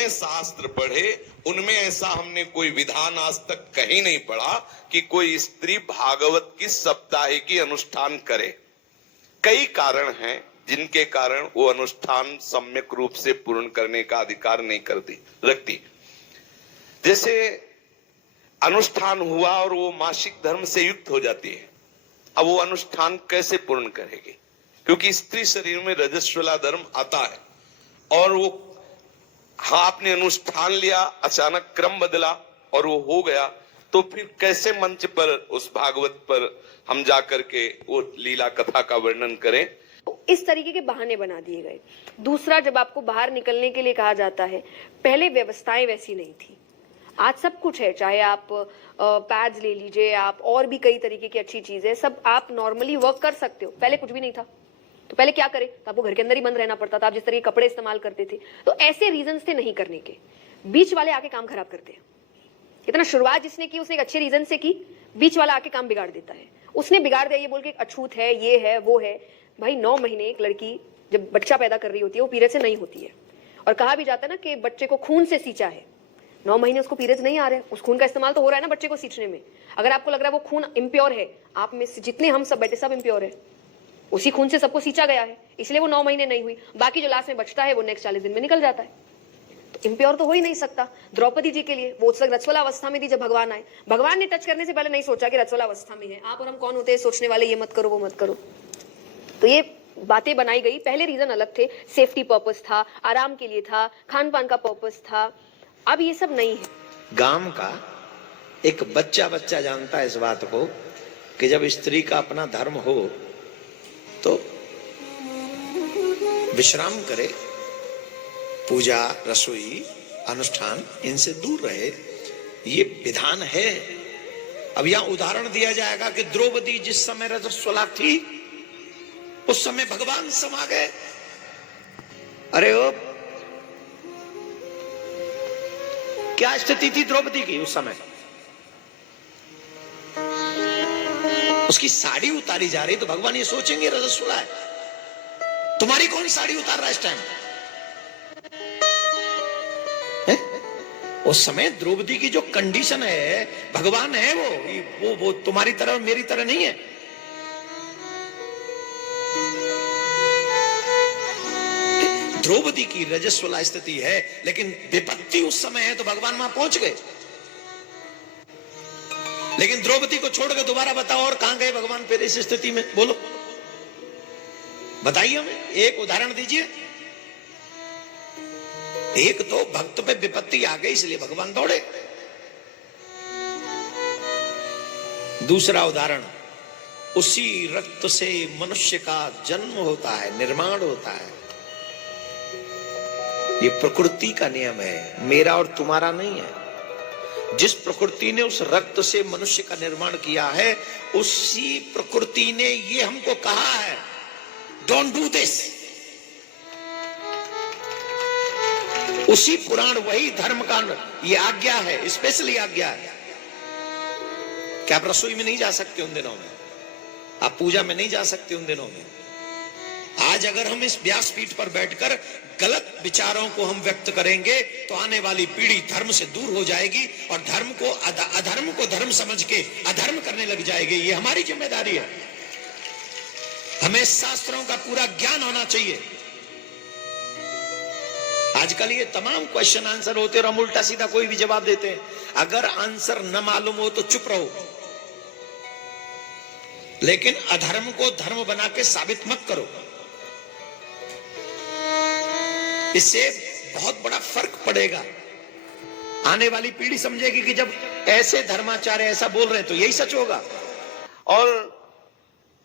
जितने शास्त्र पढ़े उनमें ऐसा हमने कोई विधान आज तक कहीं नहीं पढ़ा कि कोई स्त्री भागवत की साप्ताहिकी अनुष्ठान करे। कई कारण हैं जिनके कारण वो अनुष्ठान सम्यक रूप से पूर्ण करने का अधिकार नहीं रखती। जैसे अनुष्ठान हुआ और वो मासिक धर्म से युक्त हो जाती है, अब वो अनुष्ठान कैसे पूर्ण करेगी? क्योंकि स्त्री शरीर में रजस्वला धर्म आता है और वो हाँ आपने अनुष्ठान लिया, अचानक क्रम बदला और वो हो गया, तो फिर कैसे मंच पर उस भागवत पर हम जाकर के वो लीला कथा का वर्णन करें? इस तरीके के बहाने बना दिए गए। दूसरा, जब आपको बाहर निकलने के लिए कहा जाता है, पहले व्यवस्थाएं वैसी नहीं थी, आज सब कुछ है। चाहे आप पैड्स ले लीजिए, आप और भी कई तरीके की अच्छी चीजें, सब आप नॉर्मली वर्क कर सकते हो। पहले कुछ भी नहीं था, तो पहले क्या करें? तो आपको घर के अंदर ही बंद रहना पड़ता था। आप जिस तरह के कपड़े इस्तेमाल करते थे, तो ऐसे रीजंस थे नहीं करने के। बीच वाले आके काम खराब करते हैं। इतना शुरुआत जिसने की उसने एक अच्छे रीजन से की, बीच वाला आके काम बिगाड़ देता है। उसने बिगाड़ दिया ये बोल के अछूत है, ये है, वो है। भाई 9 महीने एक लड़की जब बच्चा पैदा कर रही होती है वो पीरियड से नहीं होती है, और कहा भी जाता है ना कि बच्चे को खून से सींचा है। 9 महीने उसको पीरियड्स नहीं आ रहे, उस खून का इस्तेमाल तो हो रहा है ना बच्चे को सींचने में। अगर आपको लग रहा है वो खून इम्प्योर है, आप में से जितने हम सब बैठे सब इम्प्योर है, उसी खून से सबको सींचा गया है, इसलिए वो 9 महीने नहीं हुई। बाकी जो लास्ट में बचता है वो नेक्स्ट 40 दिन में निकल जाता है, तो इम्प्योर तो हो ही नहीं सकता। द्रौपदी जी के लिए वो उस वक्त रजस्वला अवस्था में थी जब भगवान आए। भगवान ने टच करने से पहले नहीं सोचा कि रजस्वला अवस्था में है। आप और हम कौन होते हैं सोचने वाले, ये मत करो वो मत करो। तो ये बातें बनाई गई। पहले रीजन अलग थे, सेफ्टी पर्पस था, आराम के लिए था, खान पान का पर्पस था। अब ये सब नहीं है। गांव का एक बच्चा जानता है इस बात को कि जब स्त्री का अपना धर्म हो तो विश्राम करे, पूजा, रसोई, अनुष्ठान इनसे दूर रहे, ये विधान है। अब यहां उदाहरण दिया जाएगा कि द्रौपदी जिस समय रजस्वला थी उस समय भगवान समा गए। अरे ओ क्या स्थिति थी द्रौपदी की उस समय? उसकी साड़ी उतारी जा रही तो भगवान ये सोचेंगे रजस्वला है, तुम्हारी कौन साड़ी उतार रहा है इस टाइम? उस समय द्रौपदी की जो कंडीशन है, भगवान है वो तुम्हारी तरह मेरी तरह नहीं है। द्रौपदी की रजस्वला स्थिति है, लेकिन विपत्ति उस समय है तो भगवान वहां पहुंच गए। लेकिन द्रौपदी को छोड़कर दोबारा बताओ और कहां गए भगवान फिर इस स्थिति में? बोलो, बताइए हमें, एक उदाहरण दीजिए। एक तो भक्त पे विपत्ति आ गई इसलिए भगवान दौड़े। दूसरा उदाहरण, उसी रक्त से मनुष्य का जन्म होता है, निर्माण होता है। ये प्रकृति का नियम है, मेरा और तुम्हारा नहीं है। जिस प्रकृति ने उस रक्त से मनुष्य का निर्माण किया है, उसी प्रकृति ने ये हमको कहा है, डोंट डू दिस। उसी पुराण, वही धर्म का ये आज्ञा है, स्पेशली आज्ञा है कि आप रसोई में नहीं जा सकते उन दिनों में, आप पूजा में नहीं जा सकते उन दिनों में। आज अगर हम इस व्यासपीठ पर बैठकर गलत विचारों को हम व्यक्त करेंगे तो आने वाली पीढ़ी धर्म से दूर हो जाएगी और धर्म को अधर्म को धर्म समझ के अधर्म करने लग जाएगी। ये हमारी जिम्मेदारी है। हमें शास्त्रों का पूरा ज्ञान होना चाहिए। आजकल ये तमाम क्वेश्चन आंसर होते और हम उल्टा सीधा कोई भी जवाब देते हैं। अगर आंसर न मालूम हो तो चुप रहो, लेकिन अधर्म को धर्म बना के साबित मत करो। इससे बहुत बड़ा फर्क पड़ेगा। आने वाली पीढ़ी समझेगी कि जब ऐसे धर्माचार्य ऐसा बोल रहे हैं तो यही सच होगा। और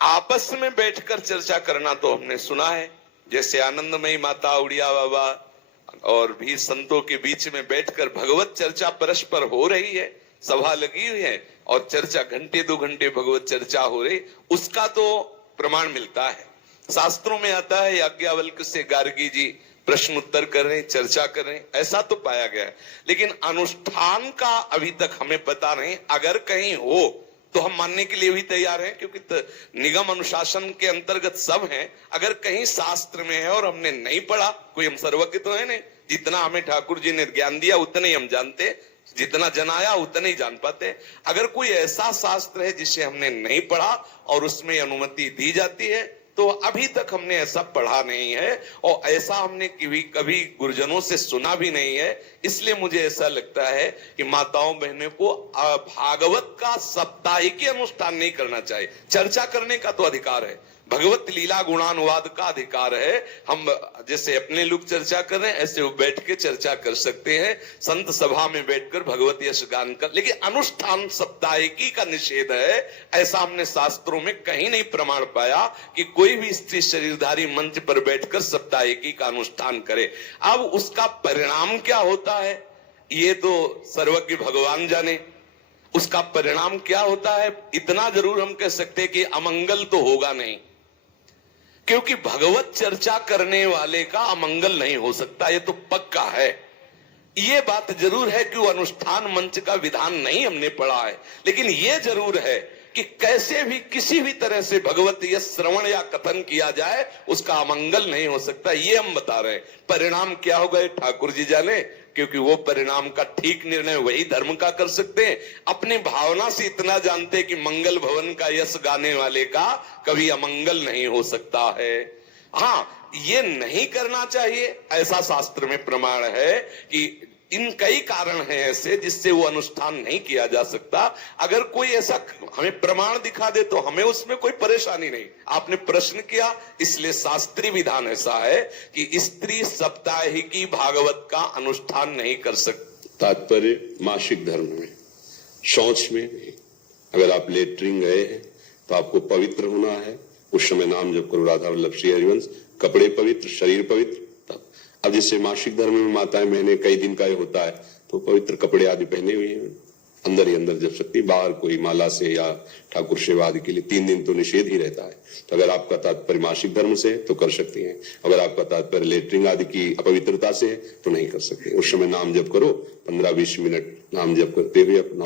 आपस में बैठकर चर्चा करना तो हमने सुना है, जैसे आनंदमयी माता, उड़िया बाबा और भी संतों के बीच में बैठकर भगवत चर्चा परस्पर हो रही है, सभा लगी हुई है और चर्चा घंटे 2 घंटे भगवत चर्चा हो रही, उसका तो प्रमाण मिलता है। शास्त्रों में आता है याज्ञवल्क्य से गार्गी जी प्रश्न उत्तर कर रहे हैं, चर्चा कर रहे हैं, ऐसा तो पाया गया है। लेकिन अनुष्ठान का अभी तक हमें पता नहीं। अगर कहीं हो तो हम मानने के लिए भी तैयार हैं, क्योंकि निगम अनुशासन के अंतर्गत सब हैं। अगर कहीं शास्त्र में है और हमने नहीं पढ़ा, कोई हम सर्वज्ञ तो है नहीं, जितना हमें ठाकुर जी ने ज्ञान दिया उतना ही हम जानते, जितना जनाया उतना ही जान पाते। अगर कोई ऐसा शास्त्र है जिसे हमने नहीं पढ़ा और उसमें अनुमति दी जाती है, तो अभी तक हमने ऐसा पढ़ा नहीं है और ऐसा हमने कभी गुरुजनों से सुना भी नहीं है। इसलिए मुझे ऐसा लगता है कि माताओं बहनों को भागवत का साप्ताहिक अनुष्ठान नहीं करना चाहिए। चर्चा करने का तो अधिकार है, भगवत लीला गुणानुवाद का अधिकार है। हम जैसे अपने लोग चर्चा कर रहे हैं ऐसे वो बैठ के चर्चा कर सकते हैं, संत सभा में बैठकर भगवत यश गान कर, लेकिन अनुष्ठान साप्ताहिकी का निषेध है। ऐसा हमने शास्त्रों में कहीं नहीं प्रमाण पाया कि कोई भी स्त्री शरीरधारी मंच पर बैठकर साप्ताहिकी का अनुष्ठान करे। अब उसका परिणाम क्या होता है ये तो सर्वज्ञ भगवान जाने। उसका परिणाम क्या होता है इतना जरूर हम कह सकते हैं कि अमंगल तो होगा नहीं, क्योंकि भगवत चर्चा करने वाले का अमंगल नहीं हो सकता, ये तो पक्का है। ये बात जरूर है कि वो अनुष्ठान मंच का विधान नहीं हमने पढ़ा है, लेकिन ये जरूर है कि कैसे भी किसी भी तरह से भगवत यश श्रवण या कथन किया जाए उसका अमंगल नहीं हो सकता, ये हम बता रहे हैं। परिणाम क्या होगा ये ठाकुर जी जाने, क्योंकि वो परिणाम का ठीक निर्णय वही धर्म का कर सकते हैं। अपनी भावना से इतना जानते कि मंगल भवन का यश गाने वाले का कभी अमंगल नहीं हो सकता है। हाँ, ये नहीं करना चाहिए ऐसा शास्त्र में प्रमाण है कि इन कई कारण हैं ऐसे जिससे वो अनुष्ठान नहीं किया जा सकता। अगर कोई ऐसा हमें प्रमाण दिखा दे तो हमें उसमें कोई परेशानी नहीं। आपने प्रश्न किया, इसलिए शास्त्रीय विधान ऐसा है कि स्त्री साप्ताहिकी भागवत का अनुष्ठान नहीं कर सकती। तात्पर्य मासिक धर्म में, शौच में नहीं। अगर आप लेटरिन गए हैं तो आपको पवित्र होना है, उस समय नाम जप करो राधा वल्लभ श्री हरिवंश। कपड़े पवित्र, शरीर पवित्र। अब जैसे मासिक धर्म में माताएं बहनें कई दिन का होता है तो पवित्र कपड़े आदि पहने हुए हैं, अंदर ही अंदर जप सकती, बाहर कोई माला से या ठाकुर सेवा आदि के लिए 3 दिन तो निषेध ही रहता है। तो अगर आपका तात्पर्य मासिक धर्म से है तो कर सकती हैं, अगर आपका तात्पर्य लेटरिन आदि की अपवित्रता से है तो नहीं कर सकते। उस समय नाम जप करो, 15-20 मिनट नाम जप करते हुए अपना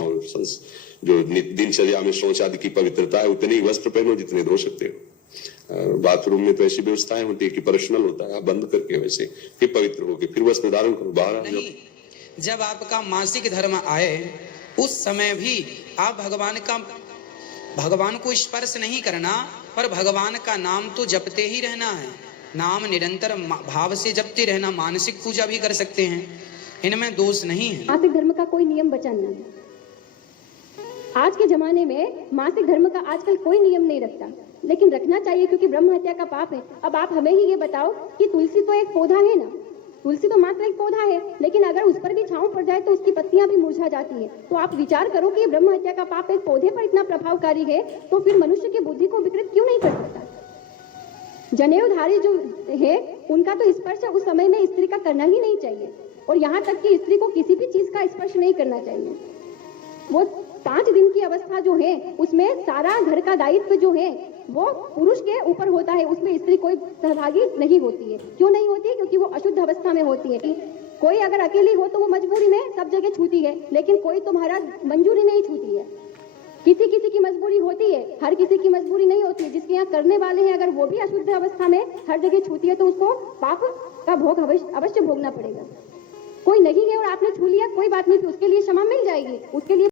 जो दिनचर्या में शौच आदि की पवित्रता है उतने ही वस्त्र पहनो जितने धो सकते हो। बाथरूम में तो ऐसी व्यवस्थाएं होती है कि पर्सनल होता है, आप बंद करके वैसे फिर पवित्र होके फिर वस्त्र धारण करो, बाहर आ जाओ। जब आपका मासिक धर्म आए उस समय भी आप भगवान को स्पर्श नहीं करना, पर भगवान का नाम तो जपते ही रहना है। नाम निरंतर भाव से जपते रहना, मानसिक पूजा भी कर सकते हैं, इनमें दोष नहीं है। मासिक धर्म का कोई नियम बचा नहीं है। आज के जमाने में मासिक धर्म का आजकल कोई नियम नहीं रखता, लेकिन रखना चाहिए क्योंकि ब्रह्म हत्या का पाप है। अब आप हमें ही ये बताओ कि तुलसी तो एक पौधा है ना, तुलसी तो मात्र एक पौधा है, लेकिन अगर उस पर भी छांव पड़ जाए तो उसकी पत्तियां भी मुरझा जाती है। तो आप विचार करो कि ब्रह्म हत्या का पाप एक पौधे पर इतना प्रभावकारी है, तो फिर मनुष्य की बुद्धि को विकृत क्यों नहीं कर सकता। जनेऊधारी जो है उनका तो स्पर्श उस समय में स्त्री का करना ही नहीं चाहिए, और यहाँ तक कि स्त्री को किसी भी चीज का स्पर्श नहीं करना चाहिए। वो 5 दिन की अवस्था जो है उसमें सारा घर का दायित्व जो है वो पुरुष के ऊपर होता है, उसमें स्त्री कोई सहभागी नहीं होती है। क्यों नहीं होती? क्योंकि वो अशुद्ध अवस्था में होती है। कोई अगर अकेली हो तो वो मजबूरी में सब जगह छूती है, लेकिन कोई तो महाराज मंजूरी नहीं छूती है। किसी किसी की मजबूरी होती है, हर किसी की मजबूरी नहीं होती है। जिसके यहाँ करने वाले हैं अगर वो भी अशुद्ध अवस्था में हर जगह छूती है तो उसको पाप का भोग अवश्य भोगना पड़ेगा। कोई नहीं है और आपने छू लिया, कोई बात नहीं, तो उसके लिए क्षमा मिल जाएगी। उसके लिए